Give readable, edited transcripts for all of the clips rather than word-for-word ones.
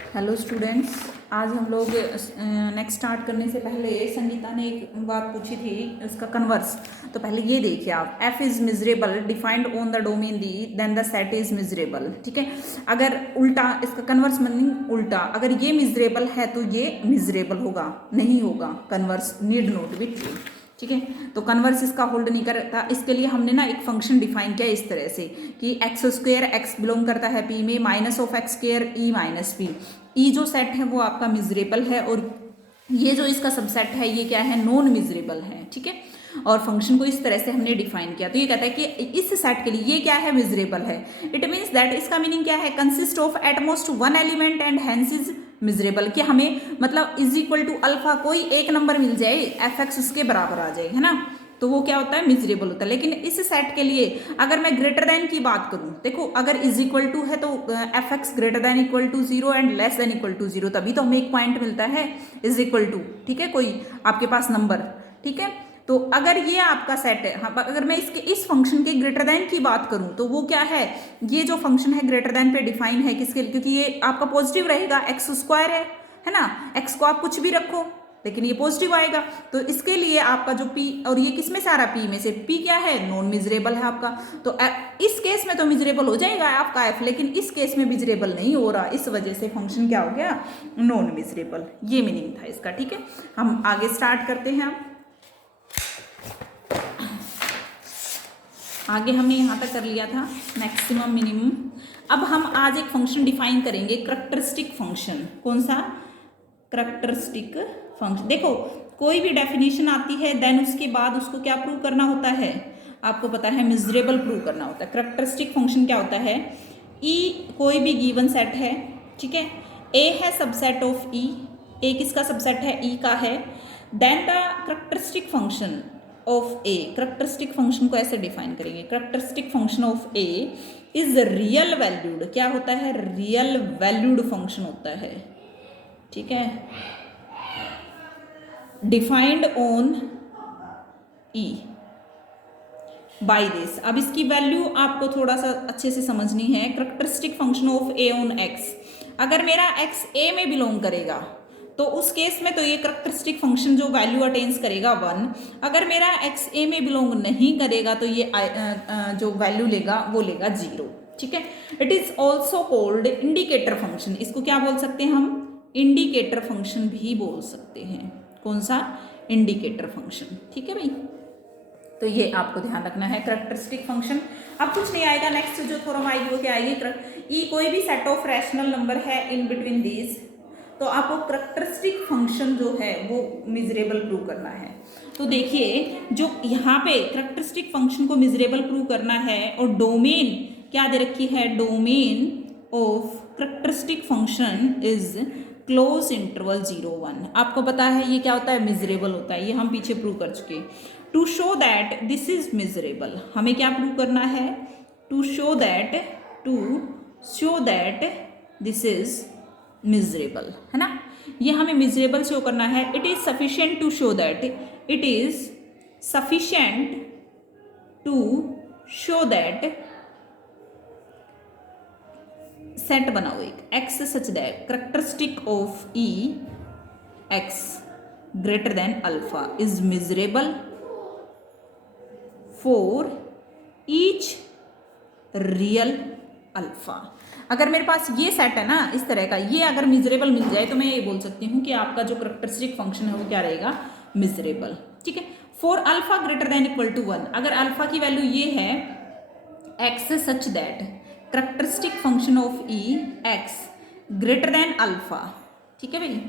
Hello students, आज हम लोग नेक्स्ट स्टार्ट करने से पहले संगीता ने एक बात पूछी थी, उसका कन्वर्स। तो पहले ये देखिए आप, f is measurable defined on the domain D then the set is measurable. ठीक है, अगर उल्टा इसका कन्वर्स मीनिंग उल्टा, अगर ये मिजरेबल है तो ये मिजरेबल होगा, नहीं होगा। Converse need note be true. ठीक है, तो कन्वर्स इसका होल्ड नहीं करता। इसके लिए हमने ना एक फंक्शन डिफाइन किया इस तरह से कि एक्स स्क्वेयर, एक्स बिलोंग करता है पी में, minus of x square e minus p. E जो सेट है वो आपका मिजरेबल है, और ये जो इसका सबसेट है ये क्या है, नॉन मिजरेबल है। ठीक है, और फंक्शन को इस तरह से हमने डिफाइन किया। तो ये कहता है कि इस सेट के लिए ये क्या है, मिजरेबल है। इट मीन्स दैट, इसका मीनिंग क्या है, consist of at most one element and hence is measurable. कि हमें मतलब इज इक्वल टू अल्फा कोई एक नंबर मिल जाए, एफ एक्स उसके बराबर आ जाए, है ना, तो वो क्या होता है, मिजरेबल होता है। लेकिन इस सेट के लिए अगर मैं ग्रेटर देन की बात करूं, देखो अगर इज इक्वल टू है तो f x greater than equal to zero and less than equal to zero, तभी तो हमें एक पॉइंट मिलता है इज इक्वल टू। ठीक है, कोई आपके पास नंबर। ठीक है, तो अगर ये आपका सेट है, हाँ, अगर मैं इसके इस फंक्शन के ग्रेटर देन की बात करूं तो वो क्या है, ये जो फंक्शन है ग्रेटर देन पे डिफाइन है किसके, क्योंकि ये आपका पॉजिटिव रहेगा, एक्स स्क्वायर है ना, एक्स को आप कुछ भी रखो लेकिन ये पॉजिटिव आएगा। तो इसके लिए आपका जो p, और ये किस में से आ रहा, p में से, p क्या है, नॉन मिजरेबल है आपका। तो इस केस में तो मिजरेबल हो जाएगा आपका f, लेकिन इस केस में मिजरेबल नहीं हो रहा, इस वजह से फंक्शन क्या हो गया, नॉन मिजरेबल। ये मीनिंग था इसका। ठीक है, हम आगे स्टार्ट करते हैं। आगे हमने यहाँ तक कर लिया था मैक्सिमम मिनिमम। अब हम आज एक फंक्शन डिफाइन करेंगे, करैक्टरिस्टिक फंक्शन। कौन सा, करैक्टरिस्टिक फंक्शन। देखो कोई भी डेफिनेशन आती है देन उसके बाद उसको क्या प्रूव करना होता है, आपको पता है, मिजरेबल प्रूव करना होता है। करैक्टरिस्टिक फंक्शन क्या होता है, ई कोई भी गिवन सेट है, ठीक है, ए है सबसेट ऑफ ई, ए किसका सबसेट है, ई का है। Then the characteristic function of A, characteristic function को ऐसे डिफाइन करेंगे, characteristic function of A is real valued. क्या होता है, रियल वैल्यूड फंक्शन होता है। ठीक है, defined on E by this. अब इसकी वैल्यू आपको थोड़ा सा अच्छे से समझनी है। Characteristic function of A on x, अगर मेरा एक्स ए में बिलोंग करेगा तो उस केस में तो ये करैक्टरिस्टिक फंक्शन जो वैल्यू अटेन्स करेगा 1। अगर मेरा एक्स ए में बिलोंग नहीं करेगा तो ये जो वैल्यू लेगा वो लेगा 0। ठीक है, it is also called indicator function. इसको क्या बोल सकते हैं हम, इंडिकेटर फंक्शन भी बोल सकते हैं। कौन सा, इंडिकेटर फंक्शन। ठीक है भाई, तो ये आपको ध्यान रखना है, करैक्टरिस्टिक फंक्शन। अब कुछ नहीं आएगा, नेक्स्ट जो थ्योरम आएगी वो क्या आएगी, ई कोई भी सेट ऑफ रैशनल नंबर है इन बिटवीन दीज, तो आपको करैक्टरिस्टिक फंक्शन जो है वो मिजरेबल प्रूव करना है। तो देखिए जो यहाँ पे करैक्टरिस्टिक फंक्शन को मिजरेबल प्रूव करना है, और डोमेन क्या दे रखी है, domain of characteristic function is close interval 0-1। आपको पता है ये क्या होता है, मिजरेबल होता है, ये हम पीछे प्रूव कर चुके। To show that this is measurable, हमें क्या प्रूव करना है, to show that this is measurable, है ना, ये हमें मिजरेबल शो करना है। It is sufficient to show that, it is sufficient to show that, set बनाओ एक, x such that characteristic of E x greater than alpha is measurable for each real alpha. अगर मेरे पास ये set है ना इस तरह का, ये अगर मिजरेबल मिल जाए तो मैं ये बोल सकती हूँ कि आपका जो करैक्टरिस्टिक फंक्शन है वो क्या रहेगा, मिजरेबल। ठीक है, for alpha greater than equal to 1, अगर अल्फा की वैल्यू ये है x such that characteristic function of E x greater than alpha. ठीक है भाई,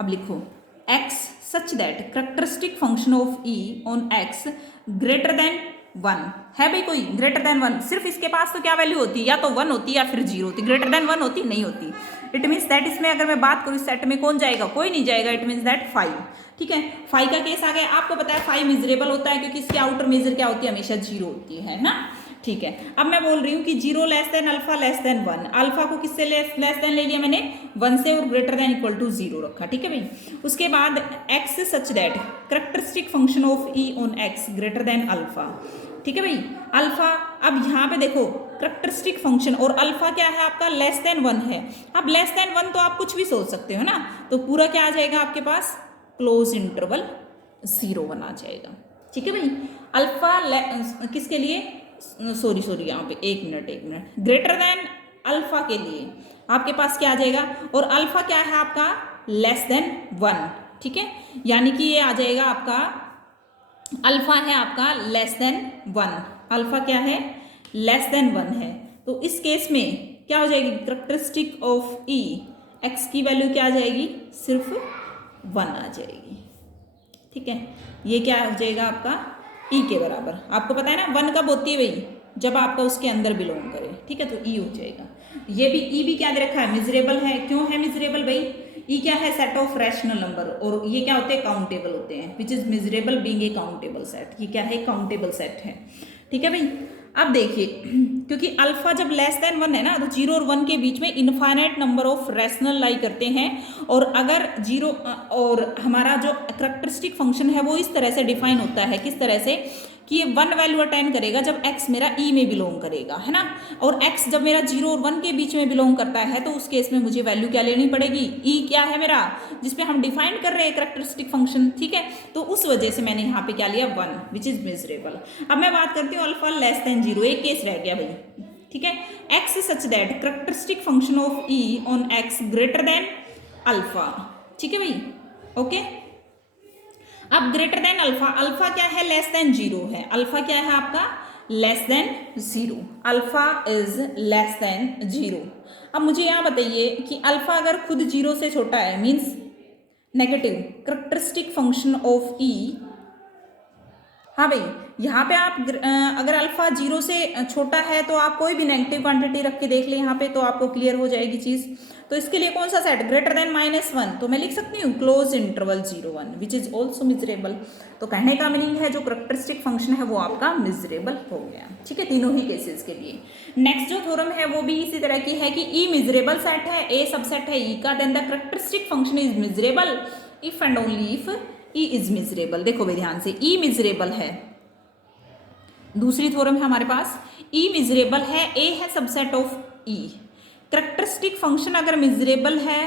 अब लिखो x such that characteristic function of E on x greater than 1 है भाई, कोई ग्रेटर देन 1, सिर्फ इसके पास तो क्या वैल्यू होती है, या तो 1 होती या फिर 0 होती, ग्रेटर देन 1 होती नहीं होती। इट मीन्स दैट इसमें अगर मैं बात करूँ सेट में कौन जाएगा, कोई नहीं जाएगा। It means that 5। ठीक है, 5 का केस आ गया। आपको पता है 5 मिजरेबल होता है क्योंकि इसकी आउटर मेजर क्या होती है, हमेशा 0 होती है ना। ठीक है, अब मैं बोल रही हूँ कि 0 less than alpha less than 1, alpha को किससे लेस देन ले लिया मैंने, 1 से, और ग्रेटर देन इक्वल टू 0 रखा। ठीक है भाई, उसके बाद x such that characteristic function of E on x greater than alpha. ठीक है भाई, अल्फा, अब यहाँ पे देखो करेक्टरिस्टिक फंक्शन, और अल्फा क्या है आपका, लेस देन 1 है। अब लेस देन 1 तो आप कुछ भी सोच सकते हो ना, तो पूरा क्या आ जाएगा आपके पास, क्लोज इंटरवल 0 1 आ जाएगा। ठीक है भाई, अल्फा किसके लिए, सॉरी यहाँ पे एक मिनट, ग्रेटर देन अल्फा के लिए आपके पास क्या आ जाएगा, और अल्फा क्या है आपका, लेस देन 1। ठीक है, यानी कि ये आ जाएगा आपका, अल्फा है आपका लेस देन 1, अल्फा क्या है, लेस देन 1 है। तो इस केस में क्या हो जाएगी, करेक्टरिस्टिक ऑफ ई, एक्स की वैल्यू क्या आ जाएगी, सिर्फ 1 आ जाएगी। ठीक है, ये क्या हो जाएगा आपका, ई के बराबर। आपको पता है ना 1 कब होती है भाई, जब आपका उसके अंदर बिलोंग करे। ठीक है, तो ई हो जाएगा। ये भी ई भी क्या दे रखा है, मिजरेबल है। क्यों है मिजरेबल भाई, ई क्या है, सेट ऑफ रैशनल नंबर, और ये क्या होते हैं, काउंटेबल होते हैं, which is miserable being a countable set. ये क्या है, काउंटेबल सेट है। ठीक है भाई, अब देखिए, क्योंकि अल्फा जब लेस देन 1 है ना, तो 0 और 1 के बीच में इनफाइनाइट नंबर ऑफ रैशनल लाई करते हैं। और अगर 0 और हमारा जो करेक्टरिस्टिक फंक्शन है वो इस तरह से डिफाइन होता है, किस तरह से, कि ये 1 वैल्यू अटेन करेगा जब x मेरा e में बिलोंग करेगा, है ना, और x जब मेरा 0 और 1 के बीच में बिलोंग करता है, तो उस केस में मुझे वैल्यू क्या लेनी पड़ेगी, e क्या है मेरा, जिसपे हम डिफाइन कर रहे हैं करेक्टरिस्टिक फंक्शन। ठीक है, तो उस वजह से मैंने यहाँ पे क्या लिया, 1, विच इज मेजरेबल। अब मैं बात करती हूँ अल्फा लेस देन 0, एक केस रह गया भाई। ठीक है, x such that characteristic function of e on x greater than alpha. ठीक है भाई, ओके। अब ग्रेटर देन अल्फा, अल्फा क्या है, लेस देन 0 है, अल्फा क्या है आपका, less than 0, alpha is less than 0। अब मुझे यहाँ बताइए कि अल्फा अगर खुद 0 से छोटा है, means negative, characteristic function of e. हाँ भाई, यहाँ पे आप अगर अल्फा 0 से छोटा है तो आप कोई भी नेगेटिव क्वांटिटी रख के देख ले यहाँ पे, तो आपको क्लियर हो जाएगी चीज़। तो इसके लिए कौन सा सेट, ग्रेटर देन -1, तो मैं लिख सकती हूँ close interval 0 1, which is also miserable. तो कहने का मीनिंग है जो करेक्टरिस्टिक फंक्शन है वो आपका मिजरेबल हो गया। ठीक है, तीनों ही केसेस के लिए। नेक्स्ट जो थ्योरम है वो भी इसी तरह की है कि ई मिजरेबल सेट है, ए सबसेट है ई का, then the characteristic function is measurable if and only if E is measurable. देखो भाई ध्यान से, ई मिजरेबल है, दूसरी थ्योरम है हमारे पास, ई मिजरेबल है, ए है subset of E. Characteristic function अगर मिजरेबल है,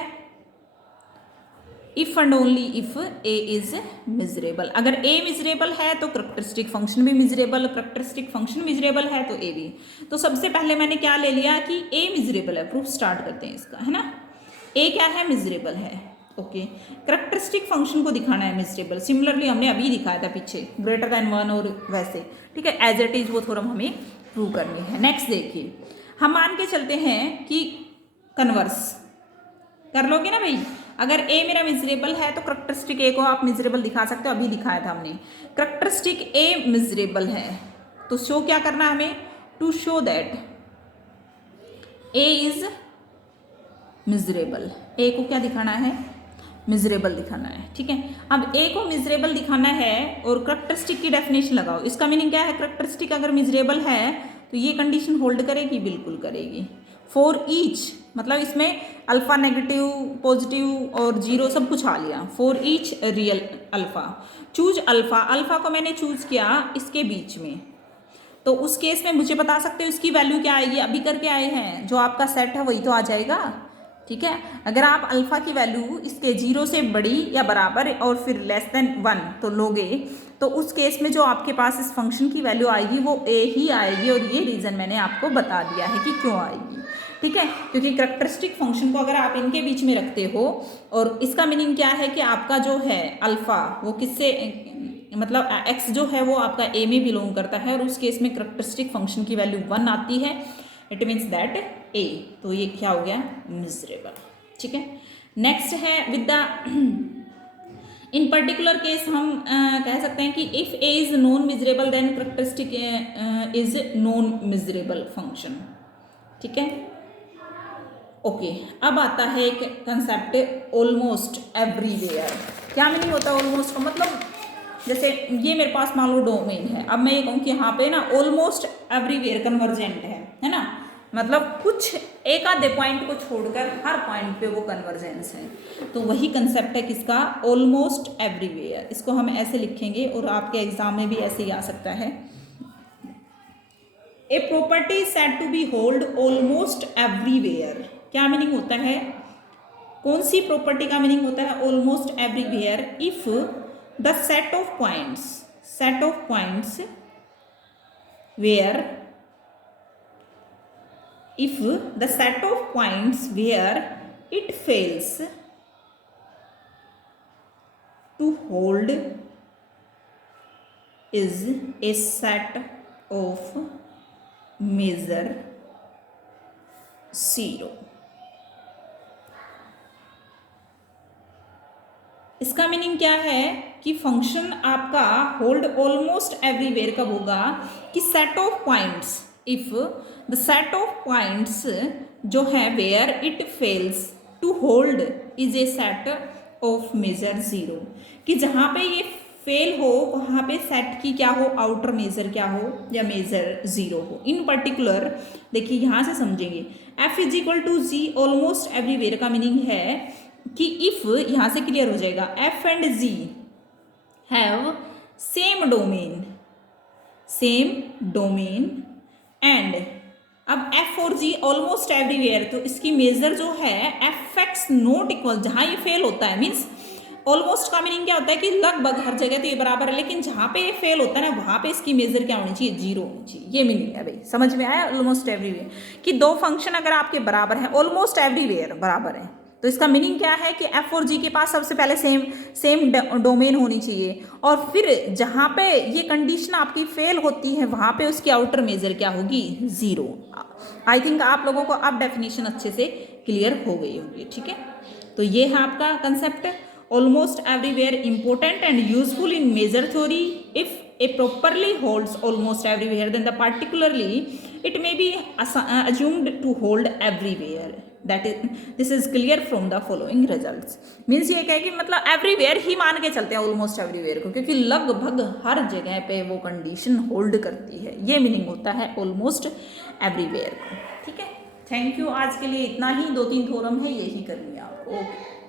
if and only if A is miserable. अगर ए मिजरेबल है तो करेक्टरिस्टिक फंक्शन भी मिजरेबल, करेक्टरिस्टिक फंक्शन मिजरेबल है तो ए भी। तो सबसे पहले मैंने क्या ले लिया कि ए मिजरेबल है, प्रूफ स्टार्ट करते हैं इसका, है ना। ए क्या है, मिजरेबल है, ओके। करेक्टरिस्टिक फंक्शन को दिखाना है मिजरेबल, सिमिलरली हमने अभी दिखाया था पीछे, ग्रेटर देन 1 और वैसे। ठीक है, एज इट इज वो थोड़ा हमें प्रूव करनी है। नेक्स्ट देखिए, हम मान के चलते हैं कि कन्वर्स कर लोगे ना भाई, अगर ए मेरा मिजरेबल है तो करेक्टरिस्टिक ए को आप मिजरेबल दिखा सकते हो, अभी दिखाया था हमने। करेक्टरिस्टिक ए मिजरेबल है तो शो क्या करना है हमें, to show that a is measurable. A को क्या दिखाना है, मिजरेबल दिखाना है। ठीक है, अब ए को मिजरेबल दिखाना है और करेक्टरिस्टिक की डेफिनेशन लगाओ। इसका मीनिंग क्या है, करेक्टरिस्टिक अगर मिजरेबल है तो ये कंडीशन होल्ड करेगी, बिल्कुल करेगी। फॉर ईच, मतलब इसमें अल्फा नेगेटिव, पॉजिटिव और 0 सब कुछ आ लिया। For each real alpha, choose alpha, alpha को मैंने चूज किया इसके बीच में, तो उस केस में मुझे बता सकते हो इसकी वैल्यू क्या आएगी, अभी करके आए हैं, जो आपका सेट है वही तो आ जाएगा। ठीक है, अगर आप अल्फा की वैल्यू इसके 0 से बड़ी या बराबर और फिर लेस देन 1 तो लोगे, तो उस केस में जो आपके पास इस फंक्शन की वैल्यू आएगी वो ए ही आएगी, और ये रीज़न मैंने आपको बता दिया है कि क्यों आएगी। ठीक है, क्योंकि करेक्टरिस्टिक फंक्शन को अगर आप इनके बीच में रखते हो, और इसका मीनिंग क्या है कि आपका जो है अल्फा वो किससे, मतलब एक्स जो है वो आपका ए में बिलोंग करता है, और उस केस में करेक्टरिस्टिक फंक्शन की वैल्यू 1 आती है, इट मीन्स दैट ए, तो ये क्या हो गया, मिजरेबल। ठीक है, नेक्स्ट है with the in particular case हम कह सकते हैं कि if A is non measurable then characteristic is non measurable function. ठीक है, ओके। अब आता है एक कंसेप्ट ऑलमोस्ट एवरीवेयर। क्या मीनिंग होता है ऑलमोस्ट का, मतलब जैसे ये मेरे पास मान लो डोमेन है, अब मैं ये कहूँ कि यहाँ पे ना ऑलमोस्ट एवरीवेयर कन्वर्जेंट है ना, मतलब कुछ एक आधे पॉइंट को छोड़कर हर पॉइंट पे वो कन्वर्जेंस है। तो वही कंसेप्ट है किसका, ऑलमोस्ट एवरीवेयर। इसको हम ऐसे लिखेंगे और आपके एग्जाम में भी ऐसे ही आ सकता है, a property is said to be hold almost everywhere, क्या मीनिंग होता है, कौन सी प्रॉपर्टी का मीनिंग होता है almost everywhere, if the set of points where, if the set of points where it fails to hold is a set of measure 0। इसका मीनिंग क्या है कि फंक्शन आपका होल्ड ऑलमोस्ट एवरीवेयर कब होगा, कि set of points, if the set of points जो है where it fails to hold is a set of measure 0, कि जहाँ पे ये फेल हो वहाँ पे सेट की क्या हो, आउटर मेजर क्या हो या मेजर 0 हो। इन पर्टिकुलर देखिए यहाँ से समझेंगे, f is equal to g almost everywhere का मीनिंग है कि इफ, यहाँ से क्लियर हो जाएगा, f and g have same domain and, अब एफ और जी ऑलमोस्ट एवरीवेयर, तो इसकी मेजर जो है एफ एक्स नॉट इक्वल, जहाँ ये फेल होता है, मीन्स ऑलमोस्ट का मीनिंग क्या होता है कि लगभग हर जगह तो ये बराबर है, लेकिन जहाँ पे ये फेल होता है ना वहाँ पे इसकी मेजर क्या होनी चाहिए, 0 होनी चाहिए। ये मीनिंग है भाई, समझ में आया ऑलमोस्ट एवरीवेयर, कि दो फंक्शन अगर आपके बराबर है, ऑलमोस्ट एवरीवेयर बराबर है, तो इसका मीनिंग क्या है कि एफ और जी के पास सबसे पहले सेम डोमेन होनी चाहिए, और फिर जहाँ पे ये कंडीशन आपकी फेल होती है वहाँ पे उसकी आउटर मेजर क्या होगी, 0। आई थिंक आप लोगों को अब डेफिनेशन अच्छे से क्लियर हो गई होगी, ठीक है। तो ये है आपका concept, almost everywhere important and useful in measure theory, if a properly holds almost everywhere then the particularly it may be assumed to hold everywhere, that is this is clear from the following results। Means ये क्या है कि मतलब everywhere he मान के चलते हैं almost everywhere को, क्योंकि लगभग हर जगह पे वो कंडीशन होल्ड करती है, ये मीनिंग होता है ऑलमोस्ट एवरीवेयर को, ठीक है। थैंक यू, आज के लिए इतना ही, 2-3 थ्योरम है यही करनी है आपको, ओके।